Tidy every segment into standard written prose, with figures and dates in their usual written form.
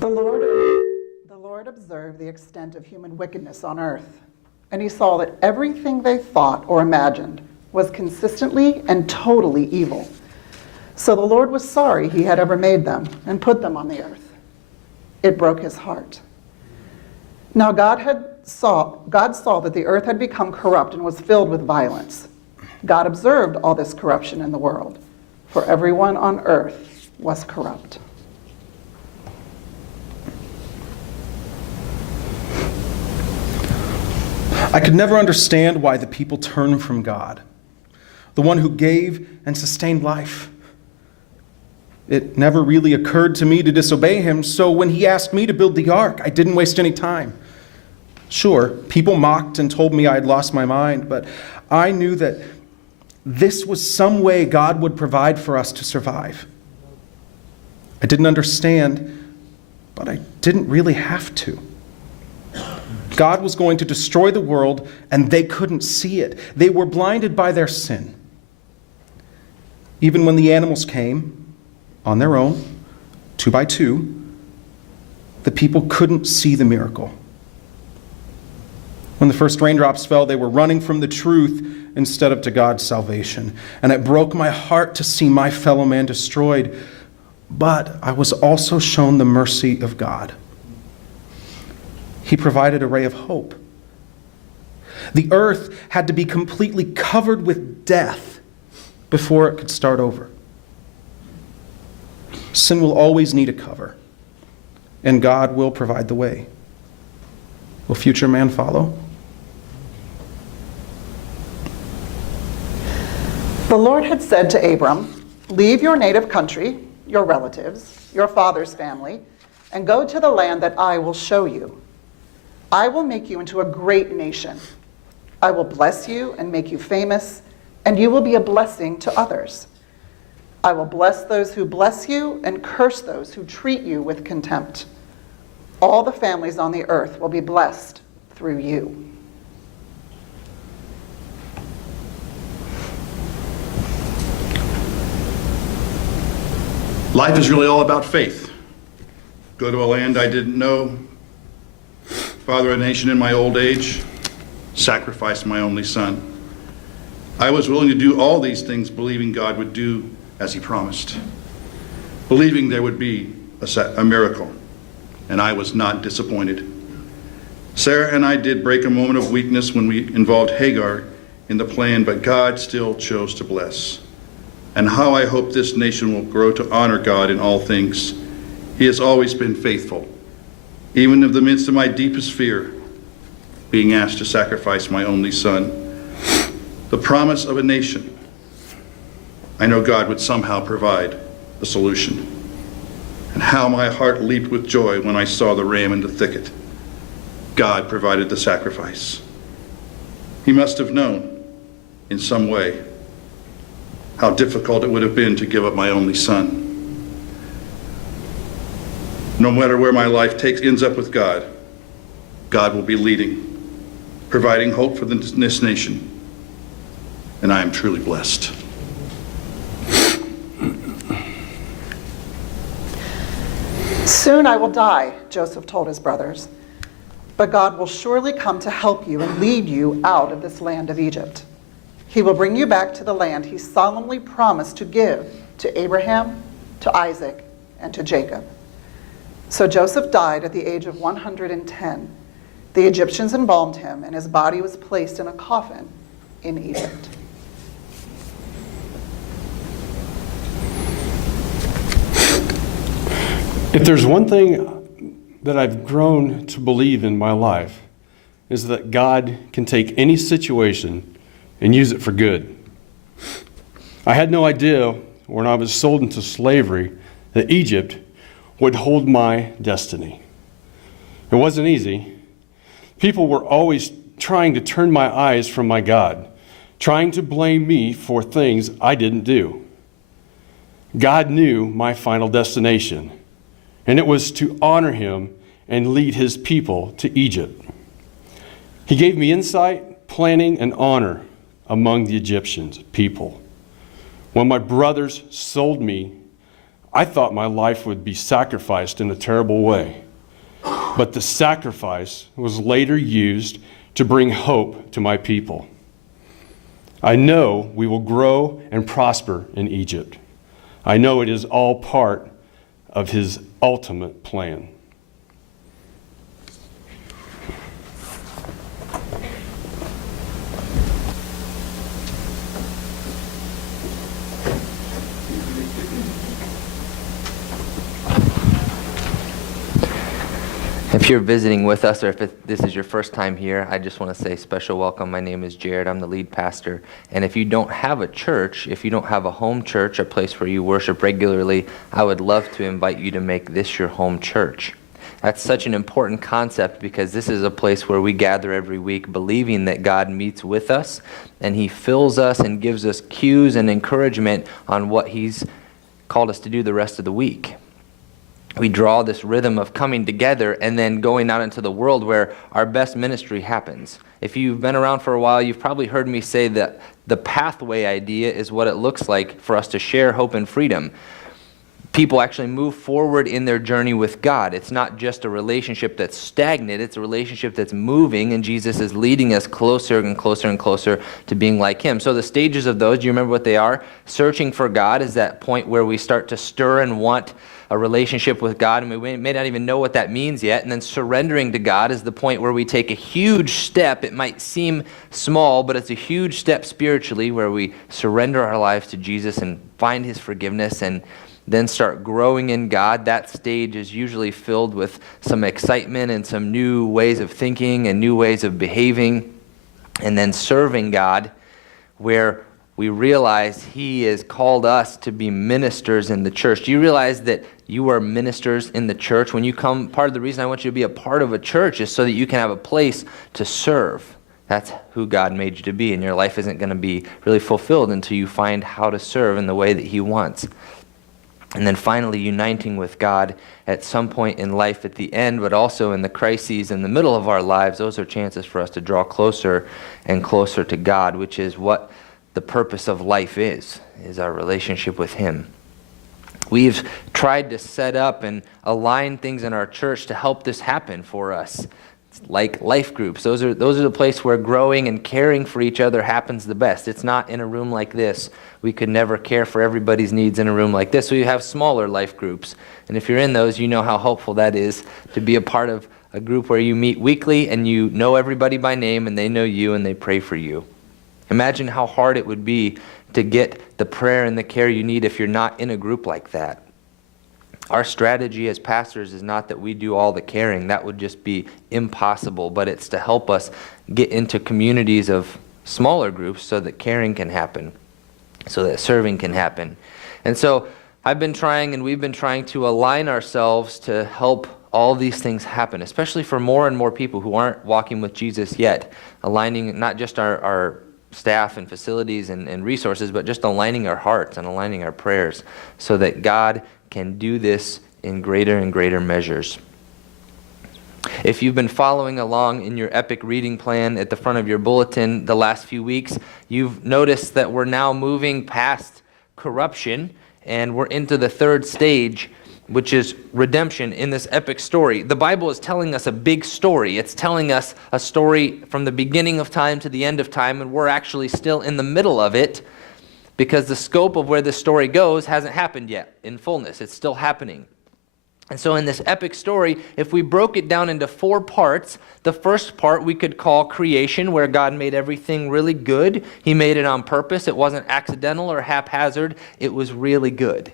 The Lord observed the extent of human wickedness on earth, and he saw that everything they thought or imagined was consistently and totally evil. So the Lord was sorry he had ever made them and put them on the earth. It broke his heart. Now God saw that the earth had become corrupt and was filled with violence. God observed all this corruption in the world, for everyone on earth was corrupt. I could never understand why the people turned from God, the one who gave and sustained life. It never really occurred to me to disobey him, so when he asked me to build the ark, I didn't waste any time. Sure, people mocked and told me I had lost my mind, but I knew that this was some way God would provide for us to survive. I didn't understand, but I didn't really have to. God was going to destroy the world, and they couldn't see it. They were blinded by their sin. Even when the animals came, on their own, 2 by 2, the people couldn't see the miracle. When the first raindrops fell, they were running from the truth instead of to God's salvation. And it broke my heart to see my fellow man destroyed. But I was also shown the mercy of God. He provided a ray of hope. The earth had to be completely covered with death before it could start over. Sin will always need a cover, and God will provide the way. Will future man follow? The Lord had said to Abram, "Leave your native country, your relatives, your father's family, and go to the land that I will show you. I will make you into a great nation. I will bless you and make you famous, and you will be a blessing to others. I will bless those who bless you and curse those who treat you with contempt. All the families on the earth will be blessed through you." Life is really all about faith. Go to a land I didn't know, father a nation in my old age, sacrifice my only son. I was willing to do all these things, believing God would do as he promised, believing there would be a miracle, and I was not disappointed. Sarah and I did break a moment of weakness when we involved Hagar in the plan, but God still chose to bless. And how I hope this nation will grow to honor God in all things. He has always been faithful, even in the midst of my deepest fear, being asked to sacrifice my only son. The promise of a nation. I know God would somehow provide a solution. And how my heart leaped with joy when I saw the ram in the thicket. God provided the sacrifice. He must have known, in some way, how difficult it would have been to give up my only son. No matter where my life ends up with God, God will be leading, providing hope for this nation, and I am truly blessed. "Soon I will die," Joseph told his brothers, "but God will surely come to help you and lead you out of this land of Egypt. He will bring you back to the land he solemnly promised to give to Abraham, to Isaac, and to Jacob." So Joseph died at the age of 110. The Egyptians embalmed him, and his body was placed in a coffin in Egypt. If there's one thing that I've grown to believe in my life, is that God can take any situation and use it for good. I had no idea when I was sold into slavery that Egypt would hold my destiny. It wasn't easy. People were always trying to turn my eyes from my God, trying to blame me for things I didn't do. God knew my final destination, and it was to honor him and lead his people to Egypt. He gave me insight, planning, and honor among the Egyptians people. When my brothers sold me, I thought my life would be sacrificed in a terrible way. But the sacrifice was later used to bring hope to my people. I know we will grow and prosper in Egypt. I know it is all part of his ultimate plan. If you're visiting with us, or if this is your first time here, I just want to say special welcome. My name is Jarod. I'm the lead pastor. And if you don't have a church, if you don't have a home church, a place where you worship regularly, I would love to invite you to make this your home church. That's such an important concept because this is a place where we gather every week believing that God meets with us and he fills us and gives us cues and encouragement on what he's called us to do the rest of the week. We draw this rhythm of coming together and then going out into the world where our best ministry happens. If you've been around for a while, you've probably heard me say that the pathway idea is what it looks like for us to share hope and freedom. People actually move forward in their journey with God. It's not just a relationship that's stagnant, it's a relationship that's moving, and Jesus is leading us closer and closer and closer to being like him. So the stages of those, do you remember what they are? Searching for God is that point where we start to stir and want a relationship with God, and we may not even know what that means yet. And then surrendering to God is the point where we take a huge step. It might seem small, but it's a huge step spiritually where we surrender our lives to Jesus and find his forgiveness and then start growing in God. That stage is usually filled with some excitement and some new ways of thinking and new ways of behaving. And then serving God, where we realize he has called us to be ministers in the church. Do you realize that you are ministers in the church? When you come, part of the reason I want you to be a part of a church is so that you can have a place to serve. That's who God made you to be, and your life isn't going to be really fulfilled until you find how to serve in the way that he wants. And then finally uniting with God at some point in life at the end, but also in the crises in the middle of our lives. Those are chances for us to draw closer and closer to God, which is what the purpose of life is our relationship with him. We've tried to set up and align things in our church to help this happen for us. It's like life groups. Those are the place where growing and caring for each other happens the best. It's not in a room like this. We could never care for everybody's needs in a room like this. So you have smaller life groups. And if you're in those, you know how helpful that is to be a part of a group where you meet weekly and you know everybody by name and they know you and they pray for you. Imagine how hard it would be to get the prayer and the care you need if you're not in a group like that. Our strategy as pastors is not that we do all the caring. That would just be impossible, but it's to help us get into communities of smaller groups so that caring can happen, so that serving can happen. And so I've been trying and we've been trying to align ourselves to help all these things happen, especially for more and more people who aren't walking with Jesus yet, aligning not just our staff and facilities and resources, but just aligning our hearts and aligning our prayers so that God can do this in greater and greater measures. If you've been following along in your epic reading plan at the front of your bulletin the last few weeks, you've noticed that we're now moving past corruption and we're into the third stage, which is redemption in this epic story. The Bible is telling us a big story. It's telling us a story from the beginning of time to the end of time, and we're actually still in the middle of it because the scope of where this story goes hasn't happened yet in fullness. It's still happening. And so in this epic story, if we broke it down into 4 parts, the first part we could call creation, where God made everything really good. He made it on purpose. It wasn't accidental or haphazard. It was really good.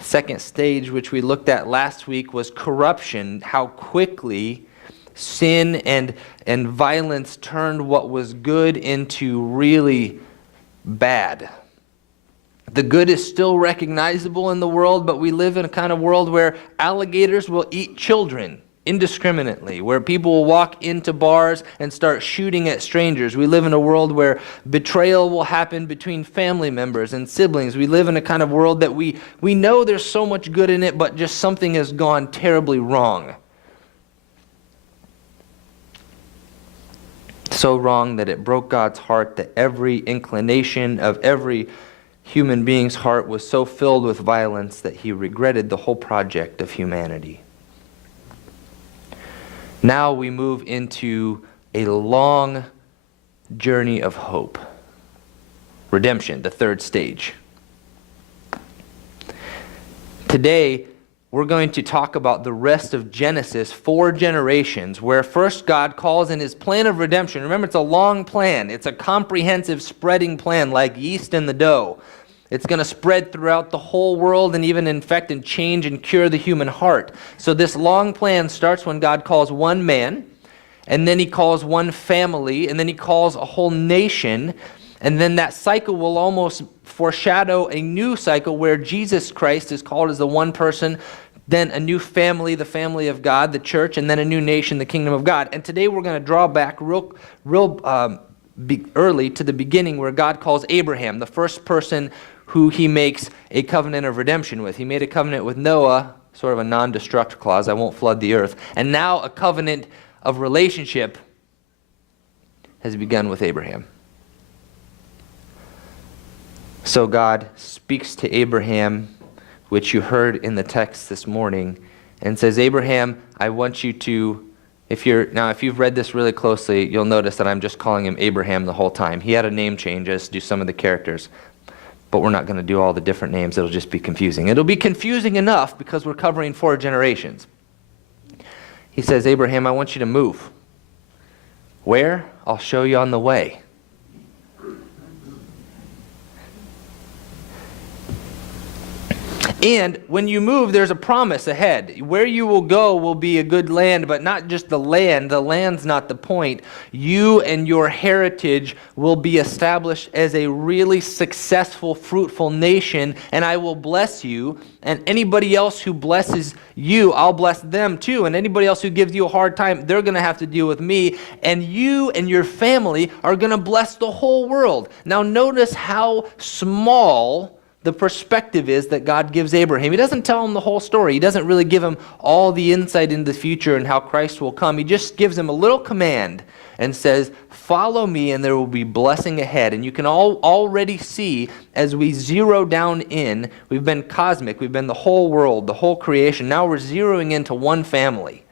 Second stage, which we looked at last week, was corruption, how quickly sin and violence turned what was good into really bad. The good is still recognizable in the world, but we live in a kind of world where alligators will eat children indiscriminately, where people will walk into bars and start shooting at strangers. We live in a world where betrayal will happen between family members and siblings. We live in a kind of world that we know there's so much good in it, but just something has gone terribly wrong. So wrong that it broke God's heart that every inclination of every human being's heart was so filled with violence that he regretted the whole project of humanity. Now we move into a long journey of hope. Redemption, the third stage. Today, we're going to talk about the rest of Genesis, 4 generations, where first God calls in his plan of redemption. Remember, it's a long plan. It's a comprehensive spreading plan like yeast in the dough. It's going to spread throughout the whole world and even infect and change and cure the human heart. So this long plan starts when God calls one man, and then he calls one family, and then he calls a whole nation, and then that cycle will almost foreshadow a new cycle where Jesus Christ is called as the one person, then a new family, the family of God, the church, and then a new nation, the kingdom of God. And today we're going to draw back real early to the beginning where God calls Abraham, the first person who he makes a covenant of redemption with. He made a covenant with Noah, sort of a non-destruct clause, I won't flood the earth. And now a covenant of relationship has begun with Abraham. So God speaks to Abraham, which you heard in the text this morning, and says, Abraham, I want you to, if you've read this really closely, you'll notice that I'm just calling him Abraham the whole time. He had a name change as do some of the characters, but we're not going to do all the different names. It'll just be confusing. It'll be confusing enough because we're covering 4 generations. He says, Abraham, I want you to move. Where? I'll show you on the way. And when you move, there's a promise ahead. Where you will go will be a good land, but not just the land. The land's not the point. You and your heritage will be established as a really successful, fruitful nation, and I will bless you. And anybody else who blesses you, I'll bless them too. And anybody else who gives you a hard time, they're going to have to deal with me. And you and your family are going to bless the whole world. Now notice how small the perspective is that God gives Abraham. He doesn't tell him the whole story. He doesn't really give him all the insight into the future and how Christ will come. He just gives him a little command and says, follow me and there will be blessing ahead. And you can already see as we zero down in, we've been cosmic, we've been the whole world, the whole creation. Now we're zeroing into one family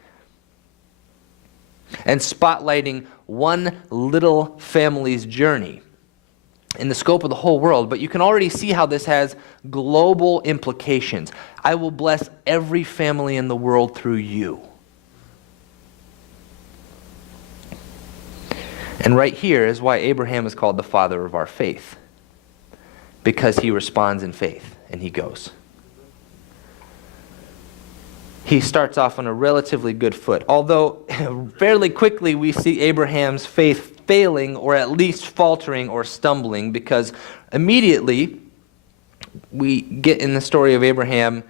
and spotlighting one little family's journey in the scope of the whole world, but you can already see how this has global implications. I will bless every family in the world through you. And right here is why Abraham is called the father of our faith, because he responds in faith and he goes. He starts off on a relatively good foot, although fairly quickly we see Abraham's faith failing or at least faltering or stumbling, because immediately we get in the story of Abraham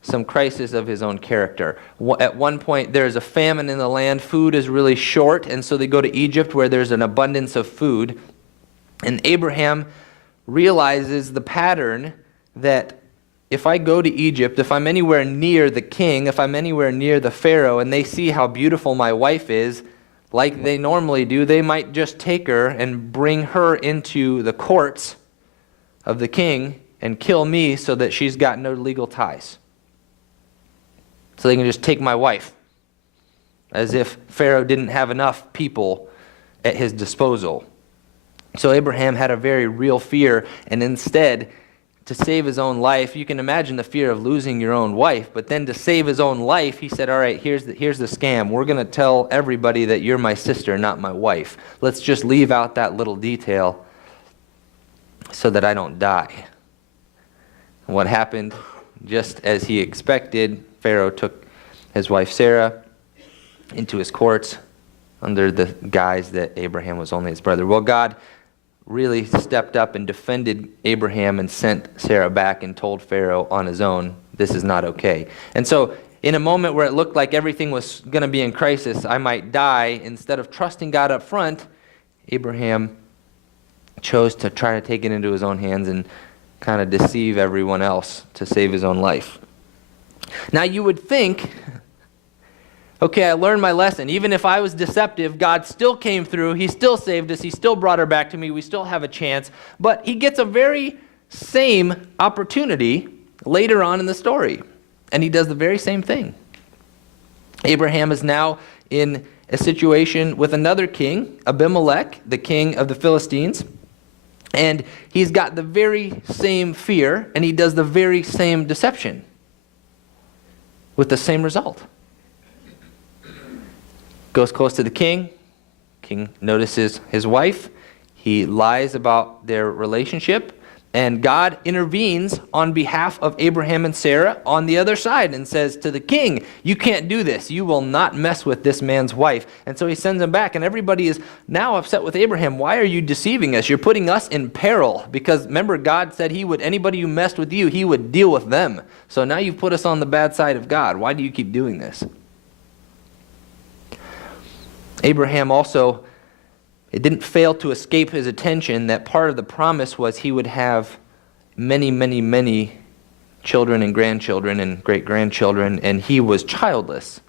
some crisis of his own character. At one point there's a famine in the land, food is really short, and so they go to Egypt where there's an abundance of food, and Abraham realizes the pattern that if I go to Egypt, if I'm anywhere near the king, if I'm anywhere near the Pharaoh, and they see how beautiful my wife is, like they normally do, they might just take her and bring her into the courts of the king and kill me so that she's got no legal ties. So they can just take my wife, as if Pharaoh didn't have enough people at his disposal. So Abraham had a very real fear, and instead, to save his own life, you can imagine the fear of losing your own wife, but then to save his own life, he said, all right, here's the scam. We're going to tell everybody that you're my sister, not my wife. Let's just leave out that little detail so that I don't die. And what happened, just as he expected, Pharaoh took his wife Sarah into his courts under the guise that Abraham was only his brother. Well, God really stepped up and defended Abraham and sent Sarah back and told Pharaoh on his own, this is not okay. And so in a moment where it looked like everything was going to be in crisis, I might die, instead of trusting God up front, Abraham chose to try to take it into his own hands and kind of deceive everyone else to save his own life. Now you would think, okay, I learned my lesson. Even if I was deceptive, God still came through. He still saved us. He still brought her back to me. We still have a chance. But he gets a very same opportunity later on in the story. And he does the very same thing. Abraham is now in a situation with another king, Abimelech, the king of the Philistines. And he's got the very same fear, and he does the very same deception with the same result. Goes close to the king. King notices his wife. He lies about their relationship. And God intervenes on behalf of Abraham and Sarah on the other side and says to the king, you can't do this. You will not mess with this man's wife. And so he sends him back, and everybody is now upset with Abraham. Why are you deceiving us? You're putting us in peril. Because remember, God said anybody who messed with you, he would deal with them. So now you've put us on the bad side of God. Why do you keep doing this? Abraham also, it didn't fail to escape his attention that part of the promise was he would have many, many, many children and grandchildren and great-grandchildren, and he was childless.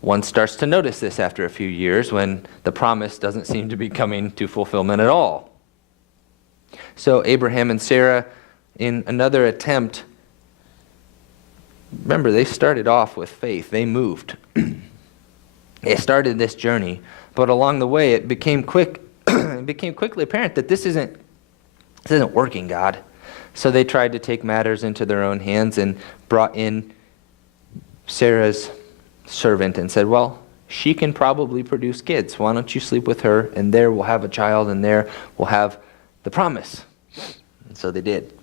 One starts to notice this after a few years when the promise doesn't seem to be coming to fulfillment at all. So Abraham and Sarah, in another attempt, remember, they started off with faith. They moved. They started this journey. But along the way, it became quickly apparent that this isn't working, God. So they tried to take matters into their own hands and brought in Sarah's servant and said, well, she can probably produce kids. Why don't you sleep with her, and there we'll have a child, and there we'll have the promise. And so they did.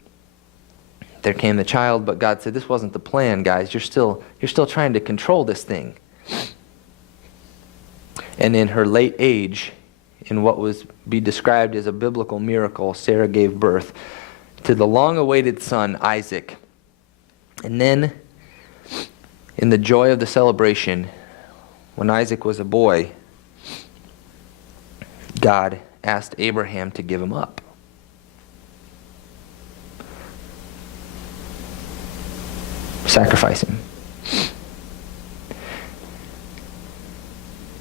There came the child, but God said, this wasn't the plan, guys. You're still trying to control this thing. And in her late age, in what was be described as a biblical miracle, Sarah gave birth to the long-awaited son, Isaac. And then, in the joy of the celebration, when Isaac was a boy, God asked Abraham to give him up. Sacrifice him.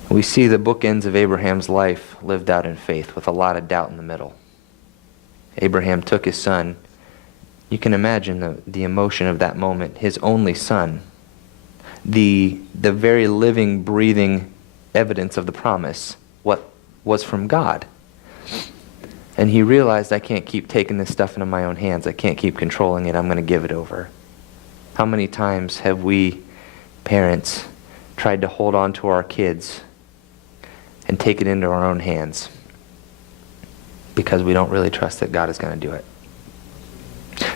We see the bookends of Abraham's life lived out in faith with a lot of doubt in the middle. Abraham took his son. You can imagine the emotion of that moment. His only son. The very living, breathing evidence of the promise. What was from God. And he realized, I can't keep taking this stuff into my own hands. I can't keep controlling it. I'm going to give it over. How many times have we, parents, tried to hold on to our kids and take it into our own hands because we don't really trust that God is going to do it?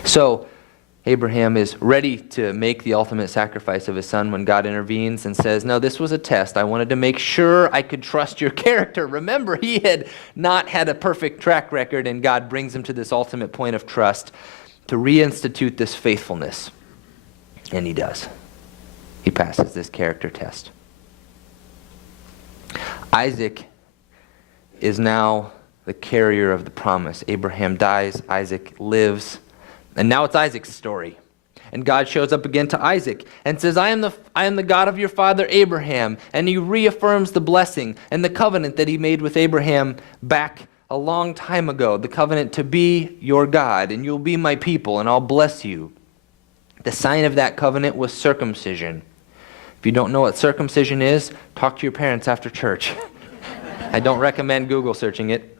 So Abraham is ready to make the ultimate sacrifice of his son when God intervenes and says, no, this was a test. I wanted to make sure I could trust your character. Remember, he had not had a perfect track record, and God brings him to this ultimate point of trust to reinstitute this faithfulness. And he does. He passes this character test. Isaac is now the carrier of the promise. Abraham dies, Isaac lives, and now it's Isaac's story. And God shows up again to Isaac and says, I am the God of your father Abraham. And he reaffirms the blessing and the covenant that he made with Abraham back a long time ago. The covenant to be your God, and you'll be my people, and I'll bless you. The sign of that covenant was circumcision. If you don't know what circumcision is, talk to your parents after church. I don't recommend Google searching it.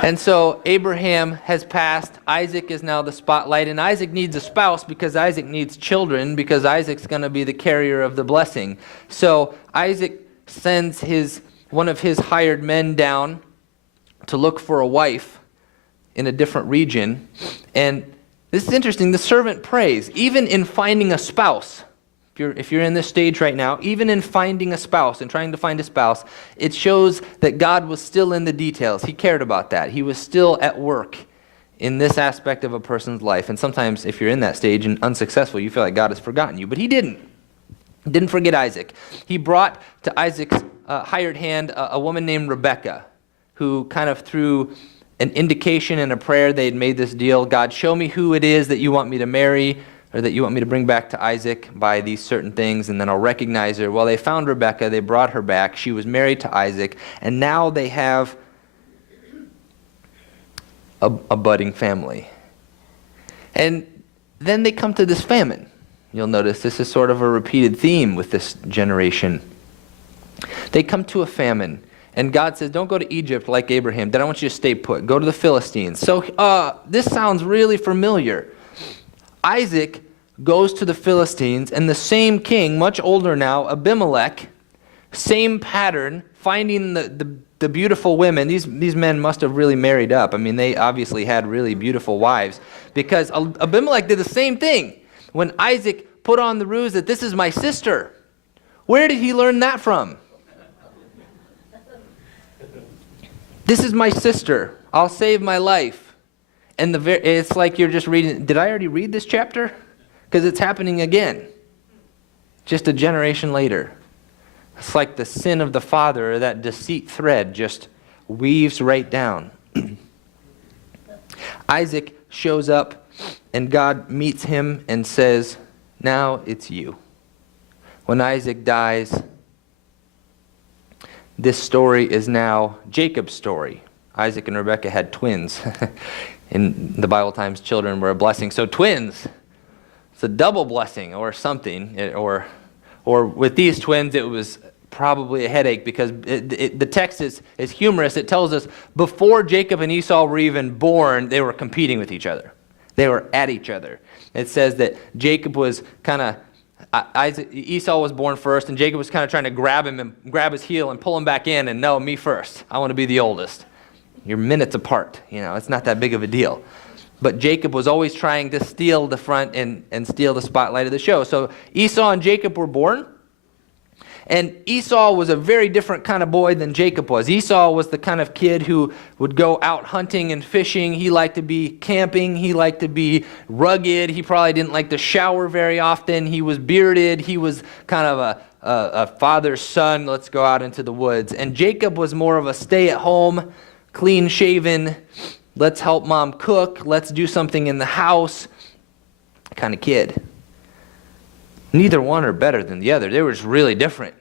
And so Abraham has passed. Isaac is now the spotlight, and Isaac needs a spouse because Isaac needs children, because Isaac's going to be the carrier of the blessing. So Isaac sends one of his hired men down to look for a wife in a different region. And this is interesting. The servant prays, even in finding a spouse. If you're in this stage right now, even in finding a spouse and trying to find a spouse, it shows that God was still in the details. He cared about that. He was still at work in this aspect of a person's life. And sometimes if you're in that stage and unsuccessful, you feel like God has forgotten you. But he didn't. He didn't forget Isaac. He brought to Isaac's hired hand a woman named Rebekah, who kind of through an indication and a prayer, they had made this deal. God, show me who it is that you want me to marry, or that you want me to bring back to Isaac by these certain things, and then I'll recognize her. Well, they found Rebekah. They brought her back. She was married to Isaac, and now they have a budding family. And then they come to this famine. You'll notice this is sort of a repeated theme with this generation. They come to a famine, and God says, don't go to Egypt like Abraham. Then I want you to stay put. Go to the Philistines. So this sounds really familiar. Isaac goes to the Philistines, and the same king, much older now, Abimelech, same pattern, finding the beautiful women. These men must have really married up. I mean, they obviously had really beautiful wives, because Abimelech did the same thing. When Isaac put on the ruse that this is my sister, where did he learn that from? This is my sister. I'll save my life. And it's like you're just reading. Did I already read this chapter? Because it's happening again, just a generation later. It's like the sin of the father, or that deceit thread just weaves right down. Isaac shows up, and God meets him and says, now it's you. When Isaac dies, this story is now Jacob's story. Isaac and Rebekah had twins. In the Bible times, children were a blessing. So twins, it's a double blessing or something. Or with these twins, it was probably a headache, because the text is humorous. It tells us before Jacob and Esau were even born, they were competing with each other. They were at each other. It says that Jacob was kind of, Esau was born first, and Jacob was kind of trying to grab him and grab his heel and pull him back in, and no, me first. I want to be the oldest. You're minutes apart. It's not that big of a deal. But Jacob was always trying to steal the front and steal the spotlight of the show. So Esau and Jacob were born. And Esau was a very different kind of boy than Jacob was. Esau was the kind of kid who would go out hunting and fishing. He liked to be camping. He liked to be rugged. He probably didn't like to shower very often. He was bearded. He was kind of a father's son. Let's go out into the woods. And Jacob was more of a stay-at-home, clean-shaven, let's help mom cook, let's do something in the house kind of kid. Neither one are better than the other. They were just really different.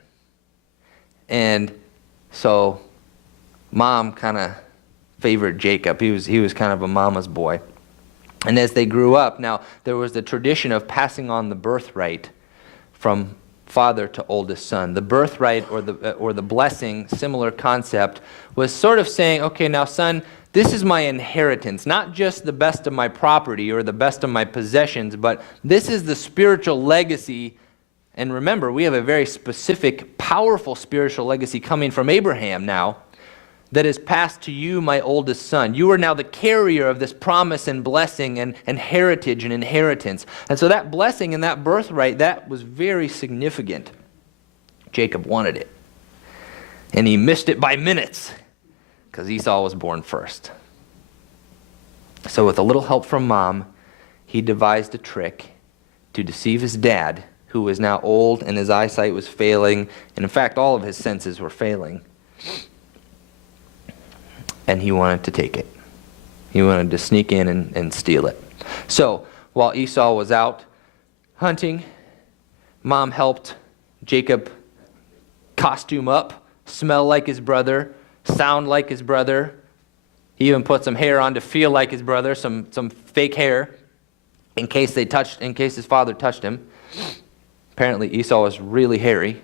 And so mom kind of favored Jacob. He was kind of a mama's boy. And as they grew up, now there was the tradition of passing on the birthright from father to oldest son. The birthright or the blessing, similar concept, was sort of saying, okay, now son, this is my inheritance, not just the best of my property or the best of my possessions, but this is the spiritual legacy. And remember, we have a very specific, powerful spiritual legacy coming from Abraham now that is passed to you, my oldest son. You are now the carrier of this promise and blessing and heritage and inheritance. And so that blessing and that birthright, that was very significant. Jacob wanted it. And he missed it by minutes because Esau was born first. So with a little help from mom, he devised a trick to deceive his dad, who was now old and his eyesight was failing. And in fact, all of his senses were failing. And he wanted to take it. He wanted to sneak in and steal it. So while Esau was out hunting, mom helped Jacob costume up, smell like his brother, sound like his brother. He even put some hair on to feel like his brother, some fake hair, in case his father touched him. Apparently Esau was really hairy.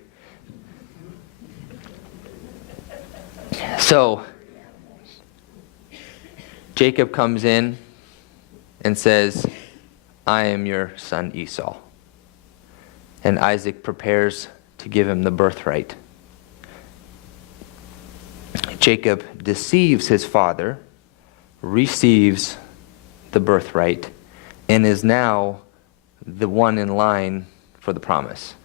So Jacob comes in and says, I am your son Esau. And Isaac prepares to give him the birthright. Jacob deceives his father, receives the birthright, and is now the one in line for the promise.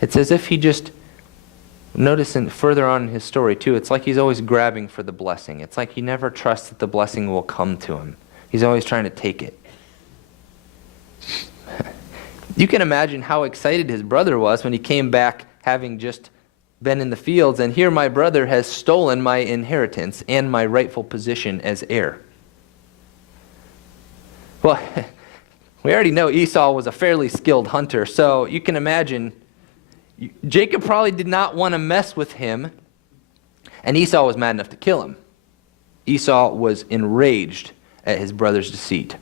It's as if he just, notice further on in his story too, it's like he's always grabbing for the blessing. It's like he never trusts that the blessing will come to him. He's always trying to take it. You can imagine how excited his brother was when he came back having just been in the fields, and here my brother has stolen my inheritance and my rightful position as heir. Well, we already know Esau was a fairly skilled hunter, so you can imagine Jacob probably did not want to mess with him, and Esau was mad enough to kill him. Esau was enraged at his brother's deceit.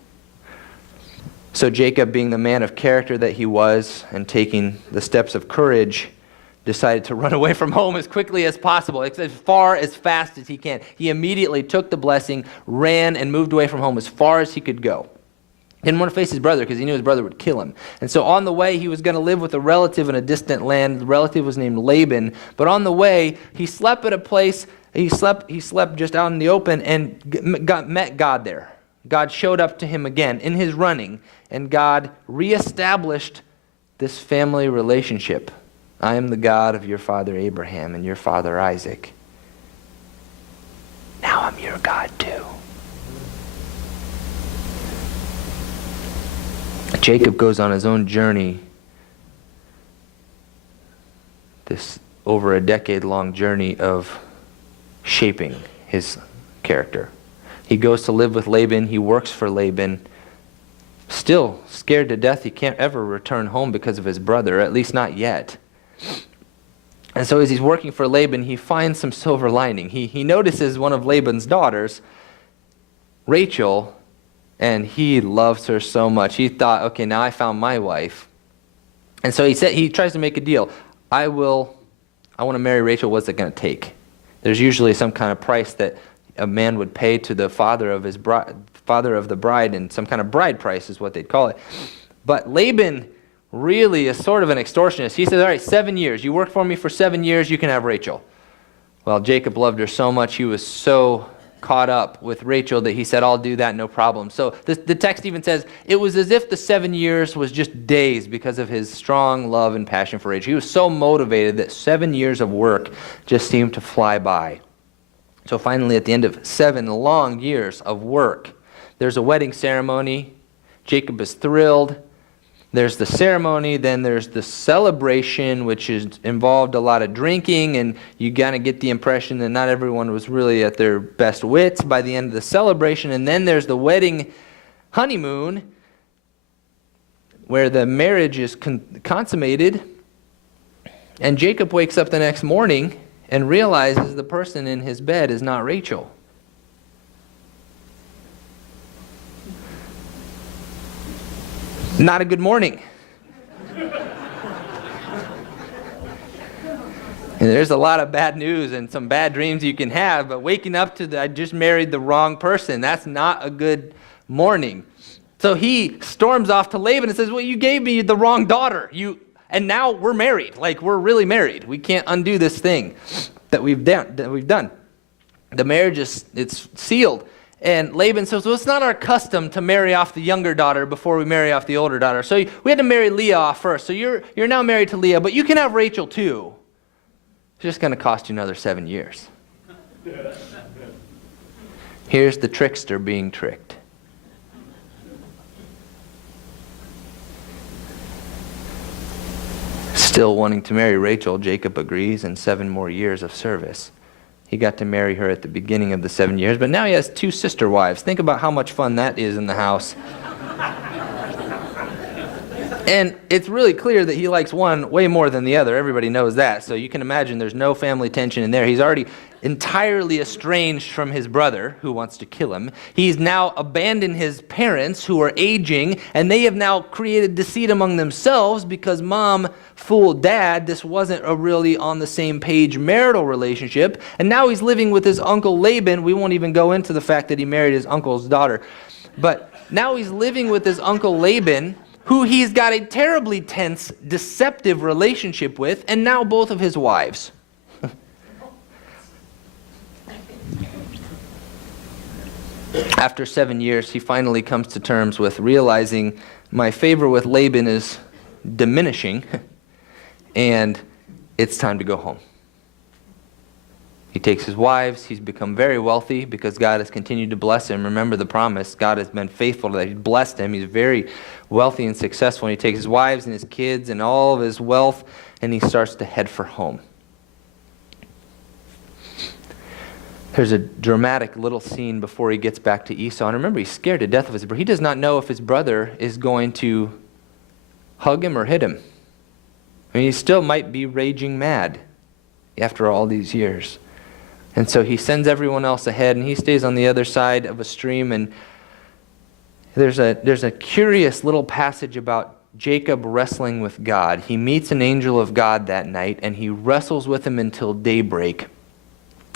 So Jacob, being the man of character that he was and taking the steps of courage, decided to run away from home as quickly as possible, as fast as he can. He immediately took the blessing, ran, and moved away from home as far as he could go. He didn't want to face his brother because he knew his brother would kill him. And so on the way, he was going to live with a relative in a distant land. The relative was named Laban. But on the way, he slept at a place, he slept just out in the open and met God there. God showed up to him again in his running, and God reestablished this family relationship. I am the God of your father Abraham and your father Isaac. Now I'm your God too. Jacob goes on his own journey, this over a decade-long journey of shaping his character. He goes to live with Laban. He works for Laban. Still scared to death he can't ever return home because of his brother, at least not yet. And so as he's working for Laban, he finds some silver lining. He notices one of Laban's daughters, Rachel, and he loves her so much. He thought, okay, now I found my wife. And so he tries to make a deal. I want to marry Rachel. What's it going to take? There's usually some kind of price that a man would pay to the father of the bride, and some kind of bride price is what they'd call it. But Laban really is sort of an extortionist. He says, all right, 7 years. You work for me for 7 years, you can have Rachel. Well, Jacob loved her so much, he was so caught up with Rachel that he said, I'll do that, no problem. So the text even says, it was as if the 7 years was just days because of his strong love and passion for Rachel. He was so motivated that 7 years of work just seemed to fly by. So finally, at the end of 7 long years of work, there's a wedding ceremony. Jacob is thrilled. There's the ceremony, then there's the celebration, which involved a lot of drinking, and you kind of get the impression that not everyone was really at their best wits by the end of the celebration. And then there's the wedding honeymoon, where the marriage is consummated, and Jacob wakes up the next morning and realizes the person in his bed is not Rachel. Not a good morning. And there's a lot of bad news and some bad dreams you can have, but waking up to I just married the wrong person, that's not a good morning. So he storms off to Laban and says, well, you gave me the wrong daughter. And now we're married. Like, we're really married. We can't undo this thing that we've done. The marriage it's sealed. And Laban says, well, it's not our custom to marry off the younger daughter before we marry off the older daughter. So we had to marry Leah off first. So you're now married to Leah, but you can have Rachel too. It's just going to cost you another 7 years. Here's the trickster being tricked. Still wanting to marry Rachel, Jacob agrees, and 7 more years of service. He got to marry her at the beginning of the 7 years, but now he has 2 sister wives. Think about how much fun that is in the house. And it's really clear that he likes one way more than the other. Everybody knows that. So you can imagine there's no family tension in there. He's already entirely estranged from his brother, who wants to kill him. He's now abandoned his parents, who are aging, and they have now created deceit among themselves because mom fooled dad. This wasn't a really on the same page marital relationship. And now he's living with his uncle Laban. We won't even go into the fact that he married his uncle's daughter. But now he's living with his uncle Laban, who he's got a terribly tense, deceptive relationship with, and now both of his wives. After 7 years, he finally comes to terms with realizing my favor with Laban is diminishing, and it's time to go home. He takes his wives. He's become very wealthy because God has continued to bless him. Remember the promise. God has been faithful to that. He's blessed him. He's very wealthy and successful. And he takes his wives and his kids and all of his wealth, and he starts to head for home. There's a dramatic little scene before he gets back to Esau. And remember, he's scared to death of his brother. He does not know if his brother is going to hug him or hit him. I mean, he still might be raging mad after all these years. And so he sends everyone else ahead, and he stays on the other side of a stream. And there's a curious little passage about Jacob wrestling with God. He meets an angel of God that night, and he wrestles with him until daybreak.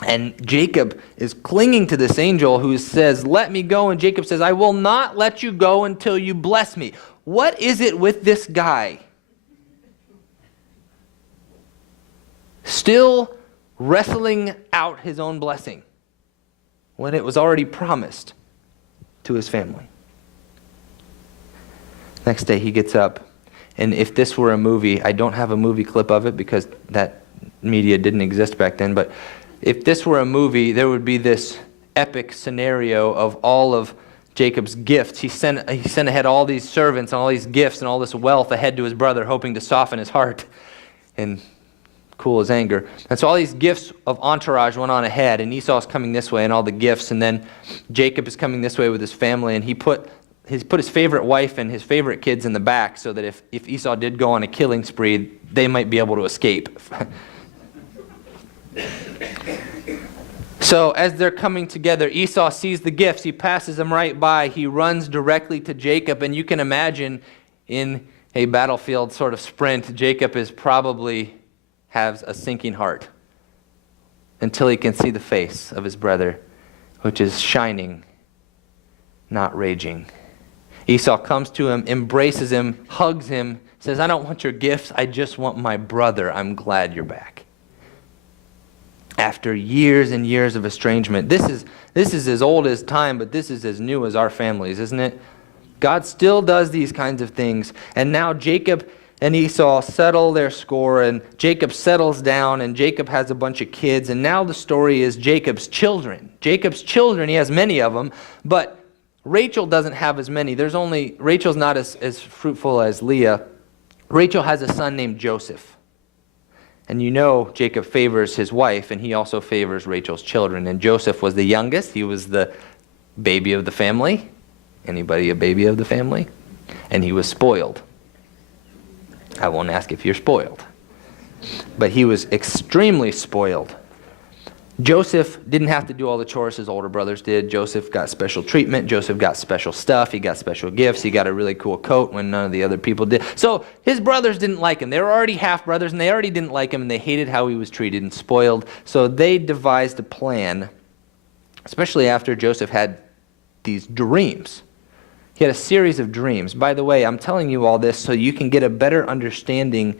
And Jacob is clinging to this angel who says, "Let me go." And Jacob says, "I will not let you go until you bless me." What is it with this guy? Still wrestling out his own blessing when it was already promised to his family. Next day he gets up, and if this were a movie, I don't have a movie clip of it because that media didn't exist back then, but if this were a movie, there would be this epic scenario of all of Jacob's gifts. He sent ahead all these servants and all these gifts and all this wealth ahead to his brother, hoping to soften his heart and cool his anger. And so all these gifts of entourage went on ahead, and Esau's coming this way and all the gifts, and then Jacob is coming this way with his family, and he put his favorite wife and his favorite kids in the back so that if Esau did go on a killing spree, they might be able to escape. So as they're coming together, Esau sees the gifts. He passes them right by. He runs directly to Jacob, and you can imagine in a battlefield sort of sprint, Jacob is probably has a sinking heart until he can see the face of his brother, which is shining, not raging. Esau comes to him, embraces him, hugs him, says, "I don't want your gifts, I just want my brother. I'm glad you're back." After years and years of estrangement, this is as old as time, but this is as new as our families, isn't it? God still does these kinds of things. And now Jacob and Esau settle their score, and Jacob settles down, and Jacob has a bunch of kids, and now the story is Jacob's children. Jacob's children, he has many of them, but Rachel doesn't have as many. Rachel's not as fruitful as Leah. Rachel has a son named Joseph. And you know Jacob favors his wife, and he also favors Rachel's children. And Joseph was the youngest. He was the baby of the family. Anybody a baby of the family? And he was spoiled. I won't ask if you're spoiled. But he was extremely spoiled. Joseph didn't have to do all the chores his older brothers did. Joseph got special treatment. Joseph got special stuff. He got special gifts. He got a really cool coat when none of the other people did. So his brothers didn't like him. They were already half-brothers, and they already didn't like him, and they hated how he was treated and spoiled. So they devised a plan, especially after Joseph had these dreams. He had a series of dreams. By the way, I'm telling you all this so you can get a better understanding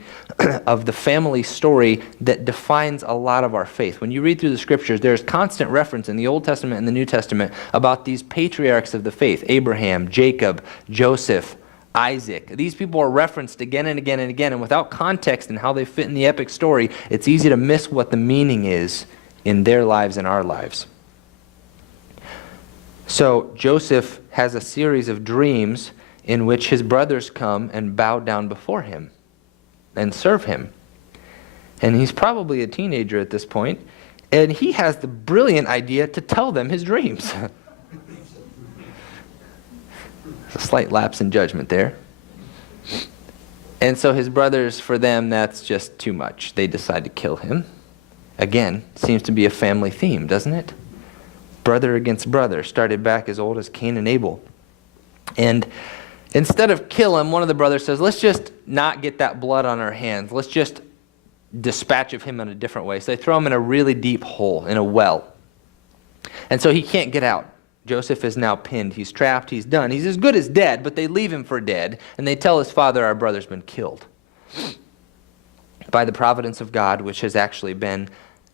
of the family story that defines a lot of our faith. When you read through the scriptures, there's constant reference in the Old Testament and the New Testament about these patriarchs of the faith: Abraham, Jacob, Joseph, Isaac. These people are referenced again and again and again, and without context in how they fit in the epic story, it's easy to miss what the meaning is in their lives and our lives. So Joseph has a series of dreams in which his brothers come and bow down before him and serve him. And he's probably a teenager at this point, and he has the brilliant idea to tell them his dreams. A slight lapse in judgment there. And so his brothers, for them, that's just too much. They decide to kill him. Again, seems to be a family theme, doesn't it? Brother against brother, started back as old as Cain and Abel. And instead of kill him, one of the brothers says, "Let's just not get that blood on our hands. Let's just dispatch of him in a different way." So they throw him in a really deep hole, in a well. And so he can't get out. Joseph is now pinned. He's trapped. He's done. He's as good as dead, but they leave him for dead. And they tell his father, "Our brother's been killed." By the providence of God, which has actually been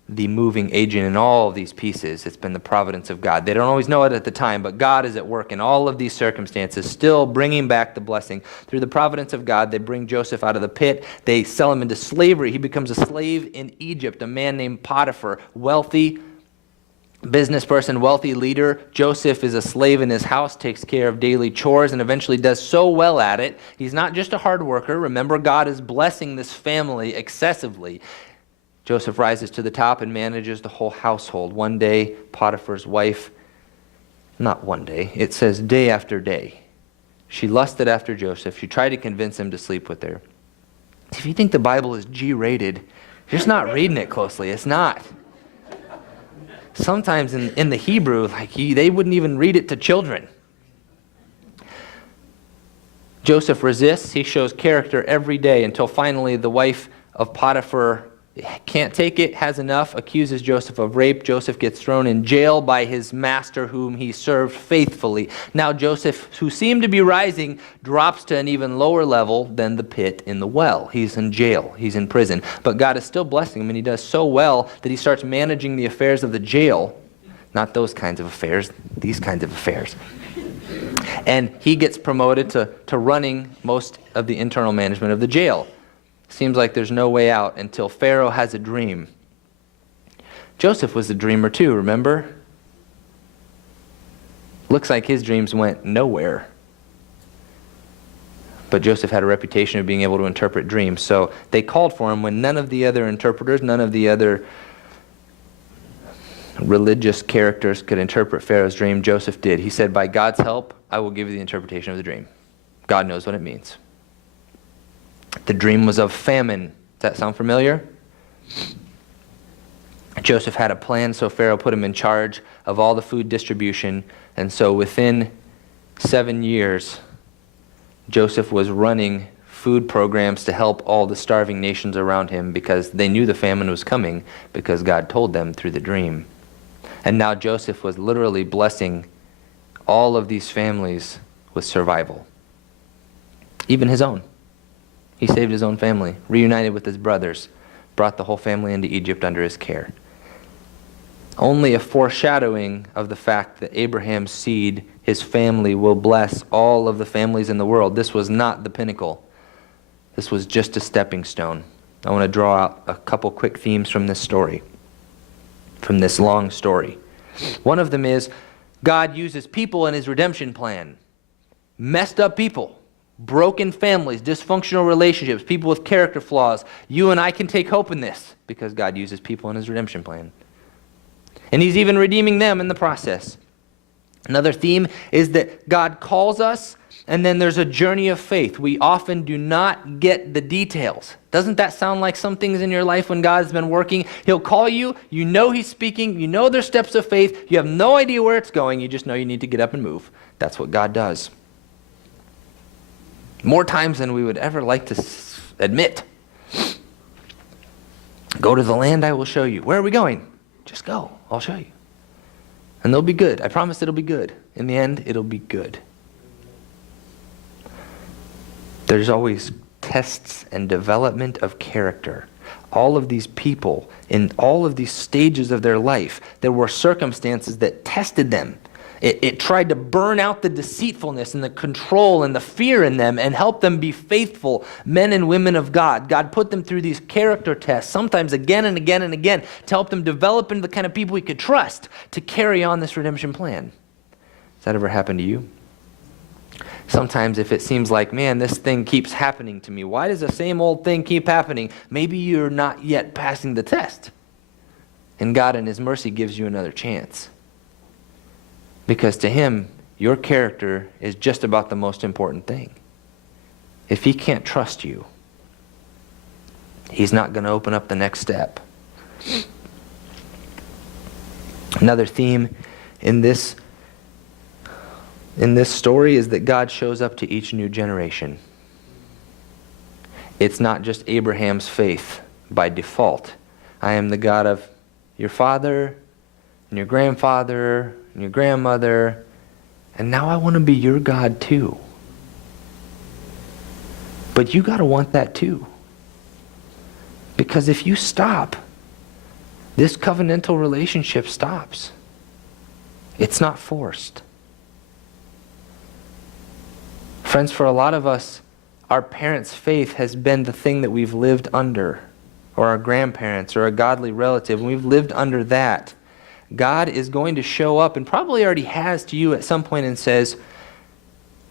the moving agent in all of these pieces. It's been the providence of God. They don't always know it at the time, but God is at work in all of these circumstances, still bringing back the blessing. Through the providence of God, they bring Joseph out of the pit. They sell him into slavery. He becomes a slave in Egypt. A man named Potiphar, wealthy business person, wealthy leader. Joseph is a slave in his house, takes care of daily chores, and eventually does so well at it. He's not just a hard worker. Remember, God is blessing this family excessively. Joseph rises to the top and manages the whole household. One day, Potiphar's wife, not one day, it says day after day, she lusted after Joseph. She tried to convince him to sleep with her. If you think the Bible is G-rated, you're just not reading it closely. It's not. sometimes in the Hebrew, like they wouldn't even read it to children. Joseph resists. He shows character every day until finally the wife of Potiphar can't take it, has enough, accuses Joseph of rape. Joseph gets thrown in jail by his master whom he served faithfully. Now Joseph, who seemed to be rising, drops to an even lower level than the pit in the well. He's in jail. He's in prison. But God is still blessing him, and he does so well that he starts managing the affairs of the jail. Not those kinds of affairs, these kinds of affairs. And he gets promoted to running most of the internal management of the jail. Seems like there's no way out until Pharaoh has a dream. Joseph was a dreamer too, remember? Looks like his dreams went nowhere. But Joseph had a reputation of being able to interpret dreams. So they called for him when none of the other interpreters, none of the other religious characters could interpret Pharaoh's dream. Joseph did. He said, by God's help, I will give you the interpretation of the dream. God knows what it means. The dream was of famine. Does that sound familiar? Joseph had a plan, so Pharaoh put him in charge of all the food distribution. And so within 7 years, Joseph was running food programs to help all the starving nations around him because they knew the famine was coming because God told them through the dream. And now Joseph was literally blessing all of these families with survival. Even his own. He saved his own family, reunited with his brothers, brought the whole family into Egypt under his care. Only a foreshadowing of the fact that Abraham's seed, his family, will bless all of the families in the world. This was not the pinnacle. This was just a stepping stone. I want to draw out a couple quick themes from this story, from this long story. One of them is God uses people in his redemption plan. Messed up people. Broken families, dysfunctional relationships, people with character flaws. You and I can take hope in this because God uses people in his redemption plan. And he's even redeeming them in the process. Another theme is that God calls us, and then there's a journey of faith. We often do not get the details. Doesn't that sound like some things in your life when God's been working? He'll call you, you know he's speaking, you know there's steps of faith, you have no idea where it's going, you just know you need to get up and move. That's what God does. More times than we would ever like to admit. Go to the land I will show you. Where are we going? Just go. I'll show you. And they'll be good. I promise it'll be good. In the end, it'll be good. There's always tests and development of character. All of these people, in all of these stages of their life, there were circumstances that tested them. It tried to burn out the deceitfulness and the control and the fear in them and help them be faithful men and women of God. God put them through these character tests, sometimes again and again and again, to help them develop into the kind of people we could trust to carry on this redemption plan. Has that ever happened to you? Sometimes if it seems like, man, this thing keeps happening to me, why does the same old thing keep happening? Maybe you're not yet passing the test. And God in his mercy gives you another chance. Because to him, your character is just about the most important thing. If he can't trust you, he's not going to open up the next step. Another theme in this story is that God shows up to each new generation. It's not just Abraham's faith by default. I am the God of your father and your grandfather and your grandmother, and now I want to be your God too. But you got to want that too. Because if you stop, this covenantal relationship stops. It's not forced. Friends, for a lot of us, our parents' faith has been the thing that we've lived under, or our grandparents, or a godly relative, and we've lived under that. God is going to show up, and probably already has to you at some point, and says,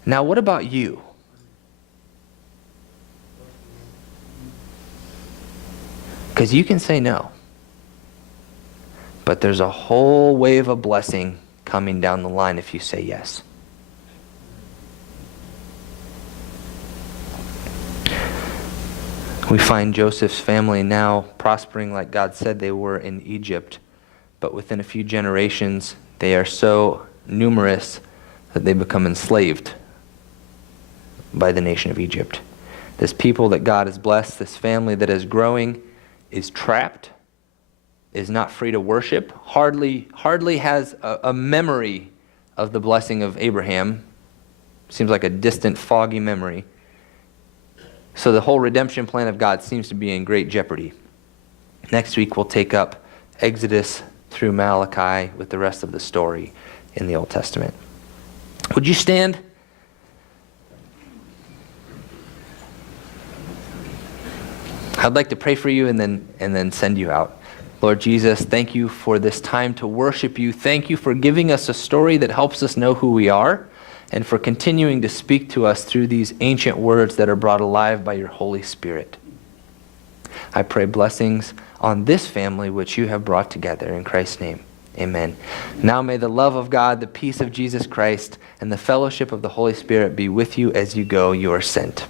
now what about you? Because you can say no. But there's a whole wave of blessing coming down the line if you say yes. We find Joseph's family now prospering like God said they were in Egypt. but within a few generations, they are so numerous that they become enslaved by the nation of Egypt. This people that God has blessed, this family that is growing, is trapped, is not free to worship, hardly has a memory of the blessing of Abraham. Seems like a distant, foggy memory. So the whole redemption plan of God seems to be in great jeopardy. Next week we'll take up Exodus through Malachi with the rest of the story in the Old Testament. Would you stand? I'd like to pray for you and then send you out. Lord Jesus, thank you for this time to worship you. Thank you for giving us a story that helps us know who we are, and for continuing to speak to us through these ancient words that are brought alive by your Holy Spirit. I pray blessings on this family which you have brought together. In Christ's name, amen. Now may the love of God, the peace of Jesus Christ, and the fellowship of the Holy Spirit be with you as you go. You are sent.